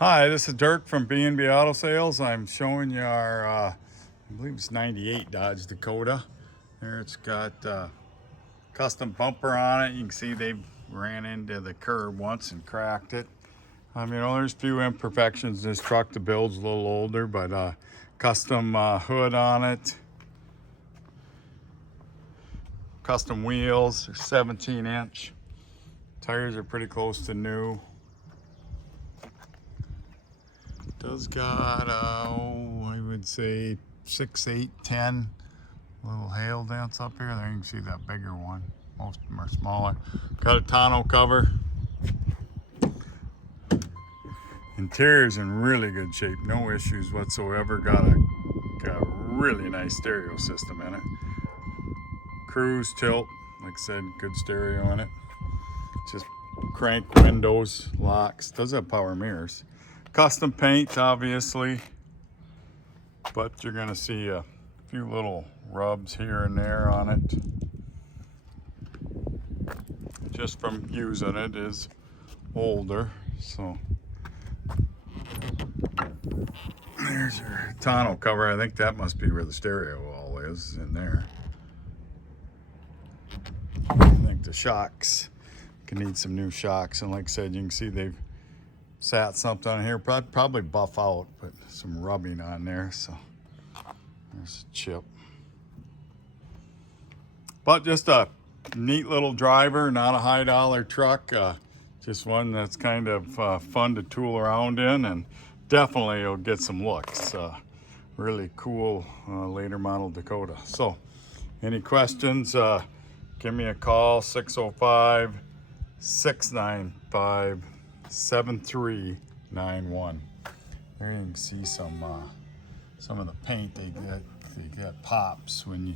Hi, this is Dirk from B&B Auto Sales. I'm showing you our, I believe it's 98 Dodge Dakota. There it's got custom bumper on it. You can see they ran into the curb once and cracked it. You know, there's a few imperfections. This truck, the build's a little older, but custom hood on it. Custom wheels, they're 17-inch. Tires are pretty close to new. Does got, I would say 6, 8, 10 little hail dents up here. There you can see that bigger one. Most of them are smaller. Got a tonneau cover. Interior's in really good shape. No issues whatsoever. Got a really nice stereo system in it. Cruise, tilt, like I said, good stereo in it. Just crank windows, locks. Does have power mirrors. Custom paint, obviously, but you're gonna see a few little rubs here and there on it. Just from using it, is older, so. There's your tonneau cover. I think that must be where the stereo all is, in there. I think the shocks, can need some new shocks, and like I said, you can see they've sat something on here, probably buff out, but some rubbing on there, so there's a chip. But just a neat little driver, not a high dollar truck, just one that's kind of fun to tool around in, and definitely it'll get some looks. Really cool later model Dakota. So any questions, give me a call, 605-695-7391. There you can see some of the paint they get pops when you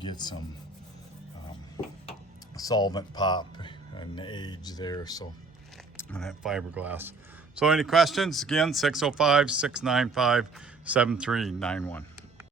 get some solvent pop and the age there, so on that fiberglass. So any questions, again, 605-695-7391.